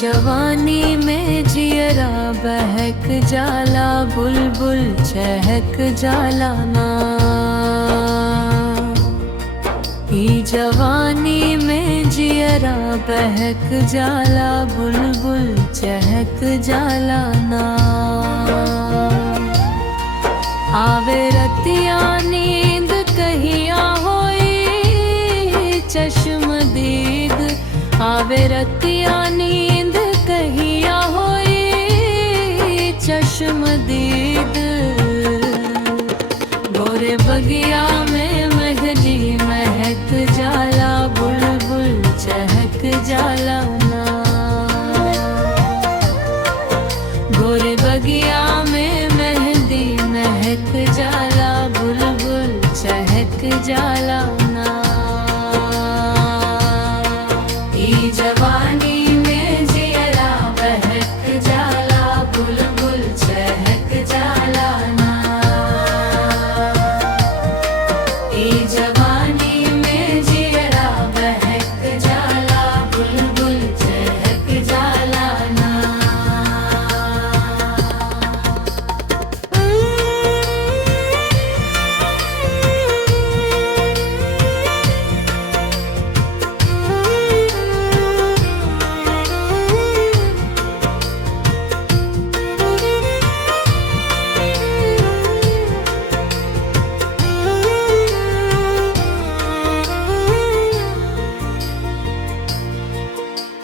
जवानी में जियरा बहक जाला, बुलबुल चहक जाला ना। ई जवानी में जियरा बहक जाला, बुलबुल चहक जाला ना। आवे रतिया नींद कहिया होई चश्मदीद, आवे रतिया नींद कहिया होई चश्मदीद। गोरे बगिया में महली महक जाला, बुलबुल चहक जाला ना। गोरे बगिया में मेहंदी महक जाला, बुलबुल चहक जाला ना। ई जवानी में जियरा बहक जाला, बुलबुल चहक जाला ना। ई जवानी में जियरा बहक जाला, बुलबुल चहक जाला ना।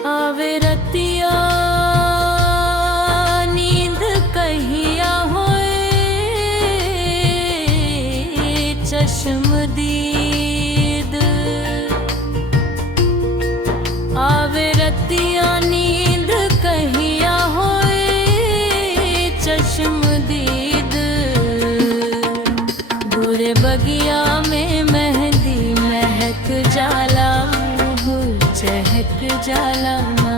आवे रतिया नींद कहिया होए चश्मदीद, आवे रतिया नींद कहिया होए चश्मदीद। गोरे बगिया में मेहंदी महक जाला, बुलबुल चहक जाला ना।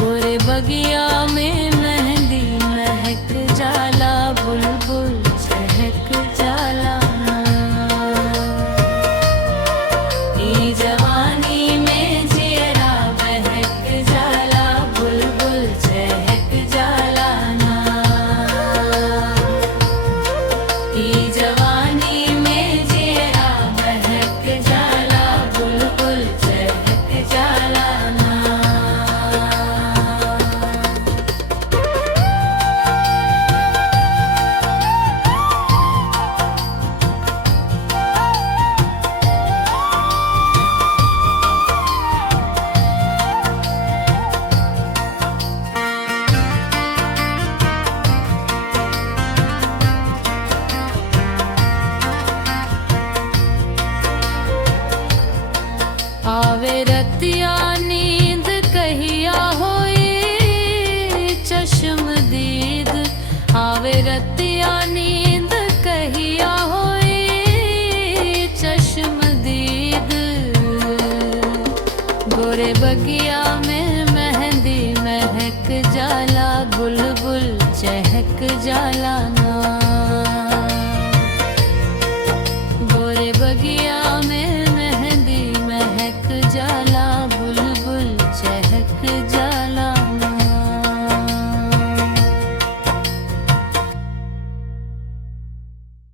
गोरे बगिया में मेहंदी महक जाला, बुलबुल चहक जाला ना। ई जवानी में जियरा बहक जाला, बुलबुल चहक जाला ना। ई जवानी में जियरा बहक जाला, बुलबुल चहक जाला ना। आवे रतिया नी